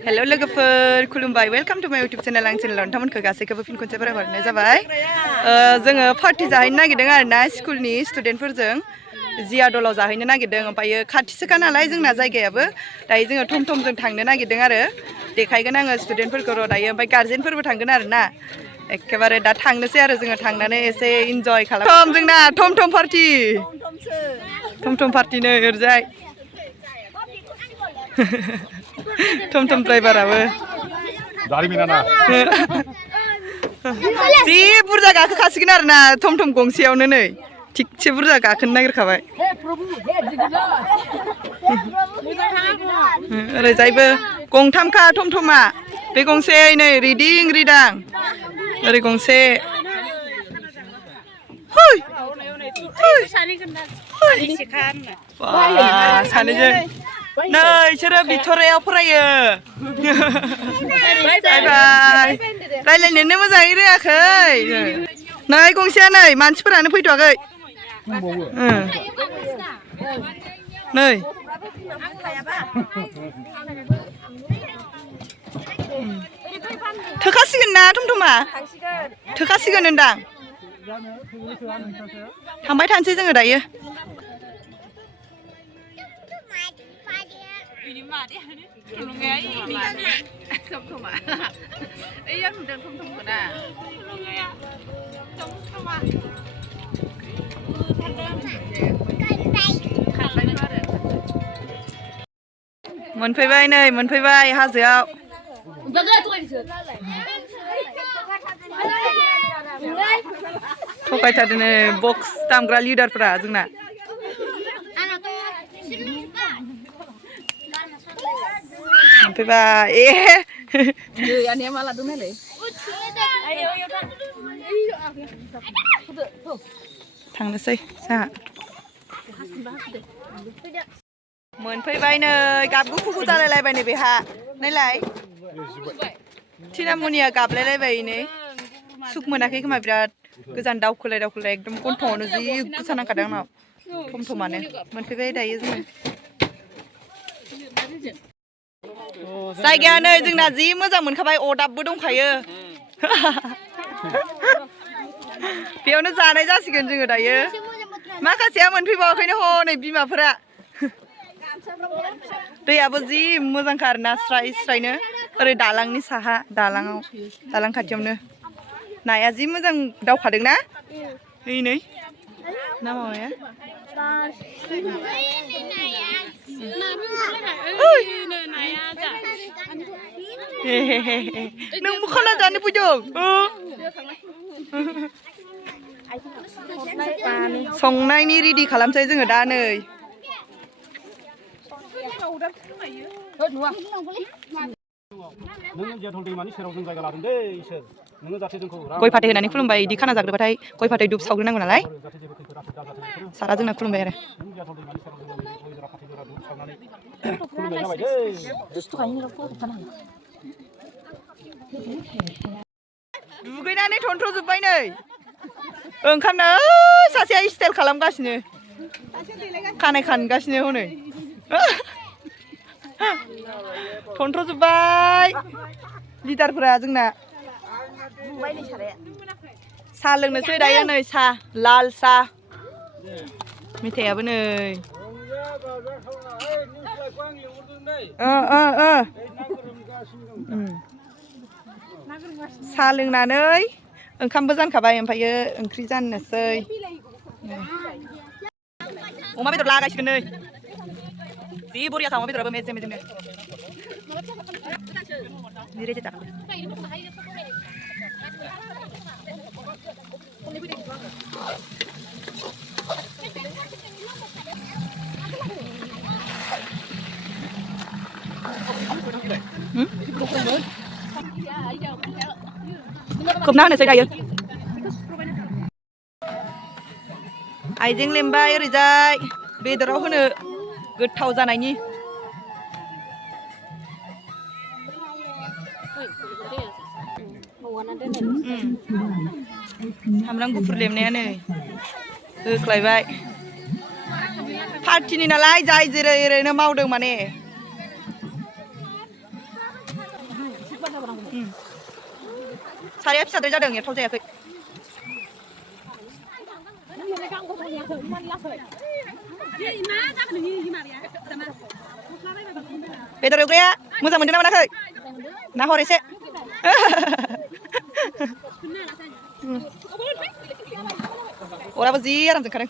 hello लोगोफोर खुलुमबाय welcome to माय यूट्यूब चैनल आं चैनेलाव नोंथांमोनखौ गासैखौबो फिन खनसे बरायहरनाय जाबाय जोङो पार्टी जाहैनो नागिरदों आरोना स्कुलनि स्टुडेन्टफोरजों जिया दलाव जाहैनो नागिरदों ओमफ्राय खाथिसोखा नालाय जोंना जायगायाबो दायो जोङो थमथमजों थांनो नागिरदों आरो देखायगोन आङो स्टुडेन्टफोरखौ र' दायो ओमफ्राय गार्जेनफोरबो थांगोन आरोना एखेबारे दा थांनोसै आरो जोङो थांनानै एसे इन्जय खालाम जोंना थमथम पार्टी थमथम पार्टीनो ओरैजाय थमथम ड्राइभाराबो जि बुरजा गाखोखासिगोन आरोना थमथम गंसेयावनो नै थिगसे बुरजा गाखोनो नागिरखाबाय ओरैजायबो गंथामखा थमथमा बे गंसे नै रिदिं रिदां ओरै गंसे सानैजों नै इसोरो बिथरायाव फरायो रायलायनोनो मोजाङै रोङाखै नै गंसेया नै मानसिफोरानो फैथ'वाखै नै थोखासिगोन ना थमथमा थोखासिगोन होनदां थांबाय थानोसै जोङो दायो मोनफैबाय नै मोनफैबाय हाजोआव थगायथारदों बक्स दामग्रा लिडारफोरा जोंना मोनफैबाय थांनोसै जोंहा मोनफैबाय नै गाबगु खुगु जालायलायबाय नै बेहा नायलाय थिनामुनिया गाबलायलायबाय नै सुख मोनाखै खोमा बिराद गोजान दावखोलाय एकदम गन्थंआवनो जि गुसा नांखादों आंनाव थमथमानो मोनफैबाय दायो जोङो जायगाया नै जोंना जि मोजां मोनखाबाय अदाबबो दंखायो बेयावनो जानाय जासिगोन जोङो दायो माखासेया मोनफैबावाखैनो हनै बिमाफोरा दैयाबो जि मोजांखा आरोना स्राय स्रायनो ओरै दालांनि साहा दालां खाथियावनो नाया जि मोजां दावखादों ना नै ना माबाया नोंबो खाना जानो फैदों संनायनि रेडि खालामसै जोङो दा नै गय फाथै होनानै खुलुमबाय इदि खाना जाग्रोबाथाय गय फाथै दुब सावग्रोनांगौ नालाय सारा जोंना खुलुमबाय आरो दुगैनानै थनथ्र'जोब्बाय नै ओंखामनो सासेया स्टाइल खालामगासिनो खानाय खानगासिनो हनै थनथ्र'जोब्बाय लिडारफोरा जोंना साहा लोंनोसै दायो नै साहा लाल साहा मेथायाबो नै साहा लोंनानै ओंखामबो जानखाबाय ओमफ्रायो ओंख्रि जाननोसै अमा बेदर लागायसिगोन नै जि बरियाखा अमा बेदराबो मेजेम मेजेमनो रेजें जागोन खोबना होनोसै दायो आइजें लेमबाय ओरैजाय बेदराव होनो गोथाव जानायनि सामब्राम गुफुर लेमनायानो होख्लायबाय पार्टिनि नालाय जाय जेरै ओरैनो मावदों माने साराया फिसाद्राय जादों एरथाव जायाखै बेदर एवग्राया मोजां मोनदों ना मोनाखै नाहर एसे अराबो जि आराम जोंखादों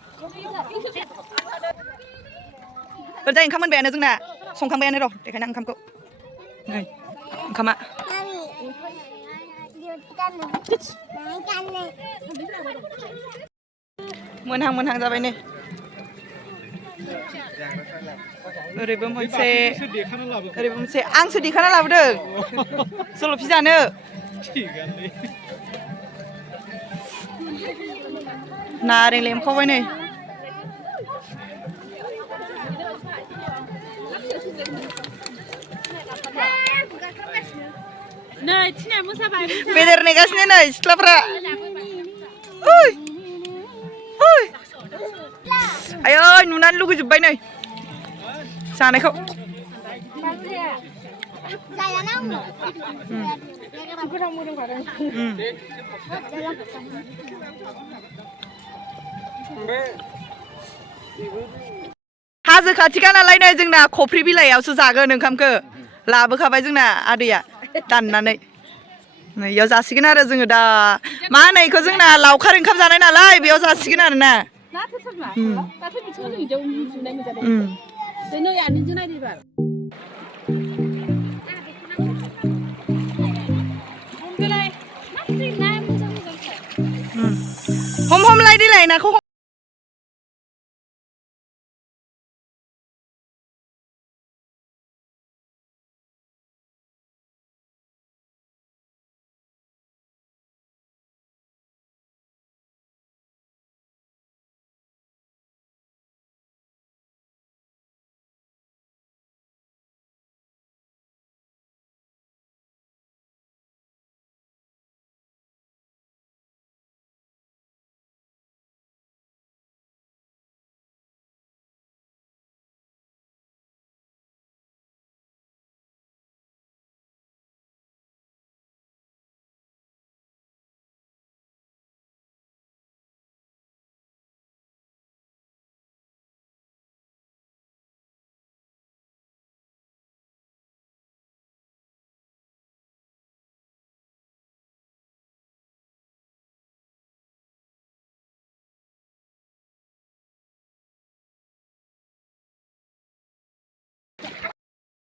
ओरैजाय ओंखाम मोनबायानो जोंना संखांबायानो र' देखायना ओंखामखौ नै ओंखामा मोनहां जाबाय नै ओरैबो मोनसे आंसो देखाना लाबोदों जलफि जानो नारें लेमखावबाय नै बेदर नेगासिनो नै सिख्लाफ्रा आयै नुनानै लुगैजोब्बाय नै जानायखौ हाजो खाथिखा नालाय नै जोंना खफ्रि बिलाइयावसो जागोन ओंखामखौ लाबोखाबाय जोंना आदैया दाननानै नै इयाव जासिगोन आरो जोङो दा मा होनो इखौ जोंना लावखार ओंखाम जानाय नालाय बेयाव जासिगोन आरो ना हमलाय देलाय नाखौ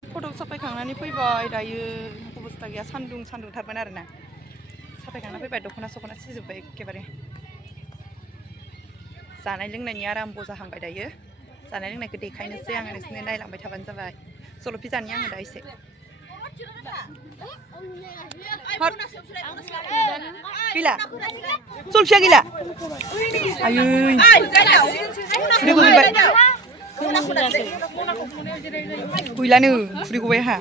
फट' साफायखांनानै फैबाय दायो अबस्था गैया सान्दुं थारमोन आरोना साफायखांना फैबाय दख'ना सिजोब्बाय एखेबारे जानाय लोंनायनि आराम्भ जाहांबाय दायो जानाय लोंनायखौ देखायनोसै आङो नोंसोरनो नायलांबाय थाबानो जाबाय जलफि जानि आङो दा एसे गैला जलफिया गैला आयै गैलानो खुदै गबाय आंहा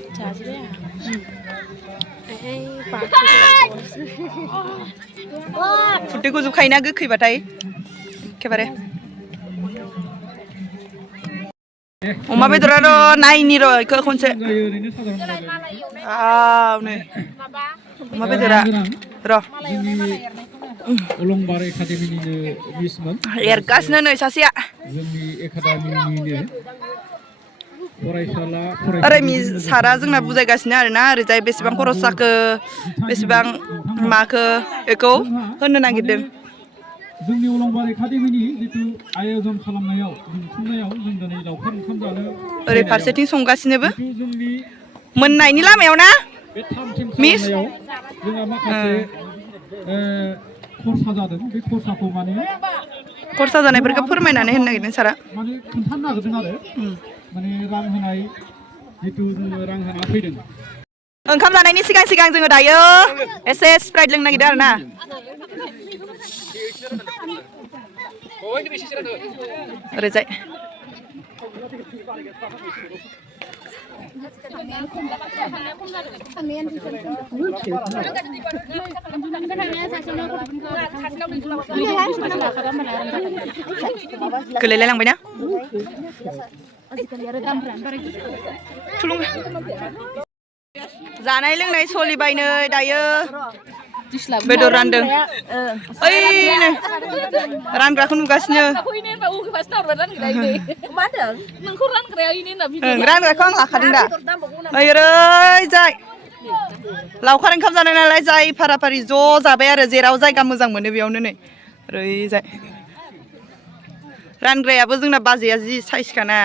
खुदै गजोबखायोना गोखैबाथाय एखेबारे अमा बेदरा र' नायनि र' इखौ खनसे नै अमा बेदरा र' अलंबार एकाडेमिनिनो मिसमोन एरगासिनो नै सासेया जोंनि एकाडेमिनिनो फरायसाला ओरै सारा जोंना बुजायगासिनो आरोना ओरैजाय बेसेबां खरस जाखो बेसेबां माखो बेखौ होननो नागिरदों जोंनि अलंबार एकाडेमिनि जितु आयोजन खालामनायाव खुंनायाव जों दिनै लावखार ओंखाम जानो ओरै फारसेथिं संगासिनोबो मोननायनि लामायाव ना मिस जोंहा माखासे खरसा जादों बे खरसाखौ माने खरसा जानायफोरखौ फोरमायनानै होनो नागिरदों सारा माने खोन्थानो नागिरदों आरो माने रां होनाय जितु जोङो रां होना फैदों ओंखाम जानायनि सिगां जोङो दायो एसे स्प्राइट लोंनो नागिरदों आरोना ओरैजाय गोलैलाय लांबायना थुलुंगा जानाय लोंनाय सोलिबायनो दायो बेदर रानदों ओइ नै रानग्राखौ नुगासिनो रानग्राखौ आं लाखादों दा ओरैजाय लावखार ओंखाम जानाय नालाय जाय फाराफारि ज' जाबाय आरो जेराव जायगा मोजां मोनो बेयावनो नै ओरैजाय रानग्रायाबो जोंना बाजैया जि साइसखाना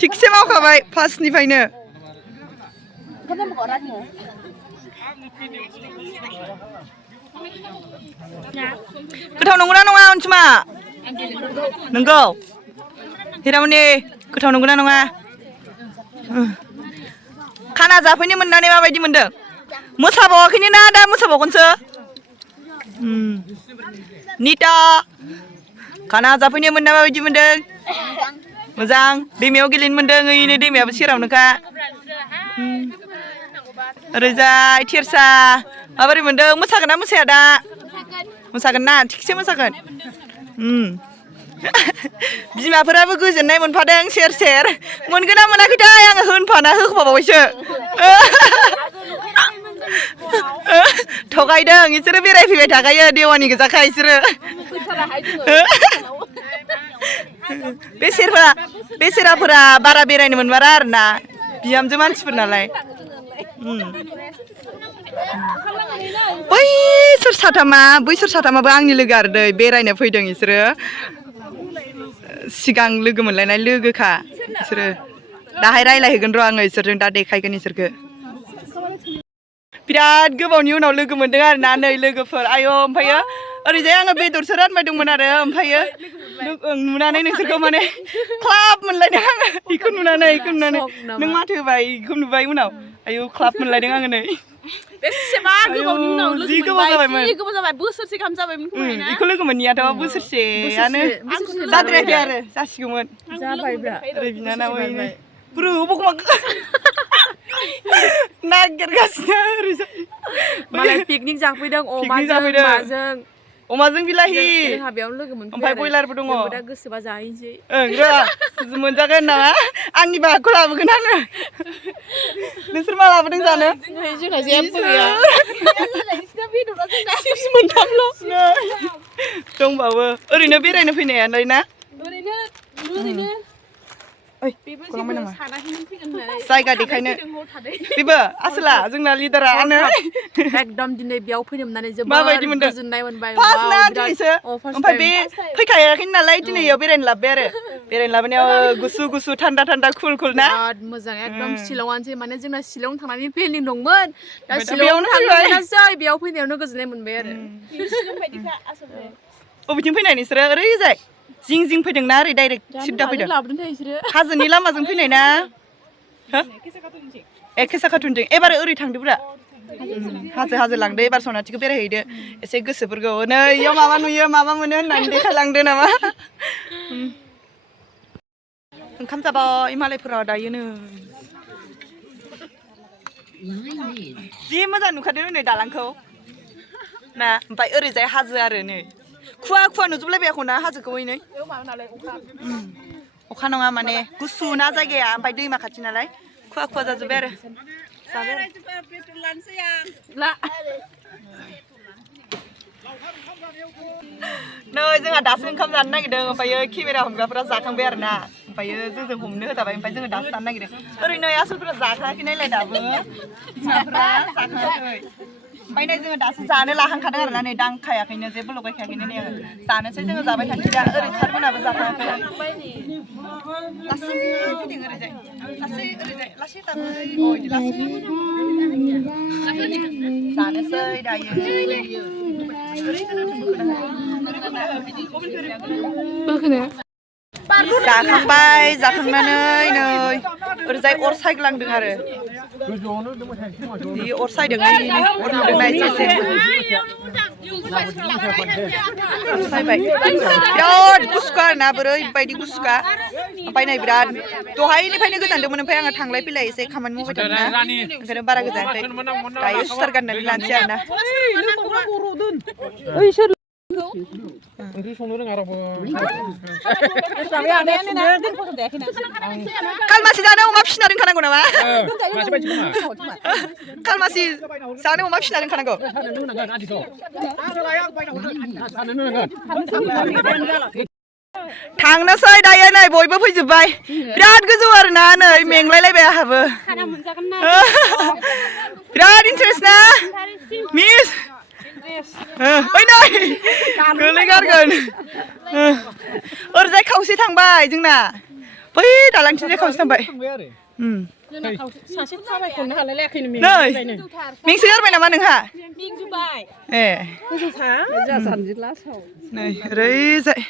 थिगसे मावखाबाय फार्स्टनिफ्रायनो गोथाव नंगौना नङा अनसुमा नंगौ हिरामनि गोथाव नंगौना नङा खाना जाफैनो मोननानै माबायदि मोनदों मोसाबावाखैनो ना दा मोसाबावगोनसो निता खाना जाफैनो मोनना माबायदि मोनदों मोजां दैमायाव गेलेनो मोनदों ओइनो दैमायाबो सेरावनोखा ओरैजाय थिरसा माबोरै मोनदों मोसागोन ना मोसाया दा मोसागोन ना थिगसे मोसागोन बिमाफोराबो गोजोननाय मोनफादों सेर सेर मोनगोन ना मोनाखैथाय आङो होनफाना होखोमाबावबायसो थगायदों बिसोरो बेरायफैबाय थाखायो देवानि गोजाखा बिसोरो बेसेराफोरा बारा बेरायनो मोनमारा आरोना बिहामजो मानसिफोर नालाय बैसोर साथामाबो आंनि लोगो आरो दै बेरायनो फैदों बिसोरो सिगां लोगो मोनलायनाय लोगोखा बिसोरो दाहाय रायलायहैगोन र' आङो इसोरजों दा देखायगोन इसोरखो बिराद गोबावनि उनाव लोगो मोनदों आरोना नै लोगोफोर आयौ ओमफ्रायो ओरैजाय आङो बेदरसो रानबाय दंमोन आरो ओमफ्रायो नुनानै नोंसोरखौ माने क्लाब मोनलायदों आङो बेखौ नुनानै नों माथो होबाय बेखौ नुबाय उनाव आयौ क्लाब मोनलायदों आङो नै बेसेबा गोबावनि उनाव जि गोबाव जाबाय बोसोरसे गाहाम जाबायमोन खोमा ना बेखौ लोगो मोननियाथ' बोसोरसेयानो जाद्रायाखै आरो जासिगौमोन जाबायब्रा ओरै बिनानाव नागिरगासिनो ओरैजाय मालाय पिकनिक जाफैदों अमाजों बिलाहि जोंहा बेयावनो लोगो मोनफैबाय ओमफ्राय बयलारबो दङ जोंबो दा गोसोबा जाहैनोसै मोनजागोन नामा आंनि बाहागखौ लाबोगोन आङो नोंसोर मा लाबोदों जानो जोंना जेबो गैया दंबावो ओरैनो बेरायनो फैनायालाय ना जायगा देखायनो बेबो आसोला जोंना लिडारा एकदम दिनै बेयाव फैनो मोननानै जोबोद गोजोननाय मोनबाय फार्स्टना दिनैसो ओमफ्राय बे फैखायाखै नालाय दिनै बेयाव बेरायनो लाबोबाय आरो बेरायनो लाबोनायाव गुसु थान्दा कुल ना बिराद मोजां एकदम शिलंआनोसै माने जोंना शिलं थांनायनि प्लेनिं दंमोन दा शिलंआवनो थांनोसै बेयाव फैनायावनो गोजोननाय मोनबाय आरो बबेथिं फैनाय नोंसोरो ओरैजाय जिं फैदोंना ओरै डाइरेक्ट सिद्दा फैदों हाजोनि लामाजों फैनाय ना केसा खाथुनजों एबार ओरै थांदोब्रा हाजो लांदो एबार सनाथिखौ बेरायहैदो एसे गोसोफोरखौ नै इयाव माबा नुयो माबा मोनो होननानै देखायलांदो नामा ओंखाम जाबाय मालायफोरा दायो नै जि मोजां नुखादों नै दालांखौ ना ओमफ्राय ओरैजाय हाजो आरो नै खुवा नुजोबलायबाय आखौना हाजोखौ नै अखा नङा माने गुसु ना जायगाया ओमफ्राय दैमा खाथि नालाय खुवा जाजोब्बाय आरो नै जोंहा दासो ओंखाम जानो नागिरदों ओमफ्रायो केमेरा हमग्राफोरा जाखांबाय आरो ना ओमफ्रायो जोंजों हमनो होजाबाय ओमफ्राय जोङो दासो जानो नागिरदों ओरैनो आसलफोरा जाखायाखै नायलाय दाबो बिमाफोरा जाखायाखै ओमफ्राय नै जोङो दासो जानो लाहांखादों आरोना नै दांखायाखैनो जेबो लगायखायाखैनो नै आङो जानोसै जोङो जाबाय थानोसै दा ओरै सारमोनाबो जाखायाखै लासै फैदों ओरैजाय लासै दाबै जानोसै दायो जाखांबाय जाखांनानै नै ओरैजाय अर सायग्लांदों आरो बे अर सायदों अर नुदोंना एसे सायबाय बिराद गुसुखा आरोना ओरैबायदि गुसुखा ओमफ्राय नै बिराद दहायनिफ्रायनो गोजानदोंमोन ओमफ्राय आङो थांलाय फैलाय एसे खामानि मावबाय दंना ओंखायनो बारा गोजानाखै दायो सुटार गाननानै लानोसै आरोना ओंख्रि संनो रोङा रावबो खालमासि जानो अमा फिसिना दोनखानांगौ नामा मासे बायदि नङा खालमासि जानो अमा फिसिना दोनखानांगौ थांनोसै दायो नै बयबो फैजोबबाय बिराद गोजौ आरोना नै मेंलायलायबाय आंहाबो बिराद इन्टारेस्ट ना मिस ओइ नै गोलैगारगोन ओरैजाय खावसे थांबाय जोंना बै दालांथिंजाय खावसे थांबाय सासे थाबायखौनो हालाय लायाखैनो नै मेंसोगारबाय नामा नोंहा मेंजोब्बाय ए गोजौथार नै ओरैजाय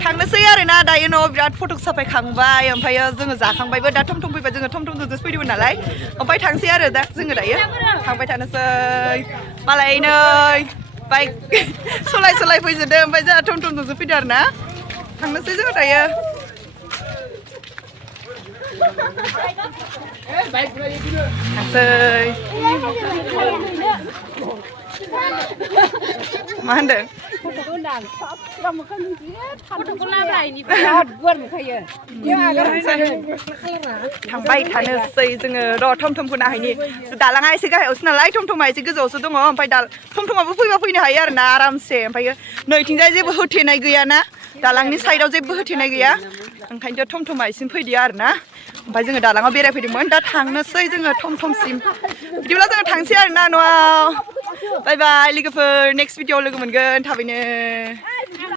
थांनोसै आरोना दायो न'आव बिराद फट' साफायखांबाय ओमफ्रायो जोङो जाखांबायबो दा टमटम फैबाय जोङो टमटमजोंसो फैदोंमोन नालाय ओमफ्राय थांसै आरो दा जोङो दायो थांबाय थानोसै मालाय नै बाइक सलाय फैजोबदों ओमफ्राय जोंहा टमटमजोंसो फैदों आरोना थांनोसै जोङो दायो थांसै मा होनदों थांबाय थानोसै जोङो र' टमटमखौ नायहैनि दालाङा एसे गाहायावसो नालाय टमटमा एसे गोजौआवसो दङ ओमफ्राय टमटमाबो फैबा फैनो हायो आरोना आरामसे ओमफ्रायो नैथिंजाय जेबो होथेनाय गैयाना दालांनि साइडआव जेबो होथेनाय गैया ओंखायनोथ' टमटमा इसिम फैदिया आरोना ओमफ्राय जोङो दालाङाव बेरायफैदोंमोन दा थांनोसै जोङो टमटमसिम बिदिब्ला जोङो थांसै आरोना न'आव बाय बाय लोगोफोर नेक्स्ट भिडिअ'आव लोगो मोनगोन थाबैनो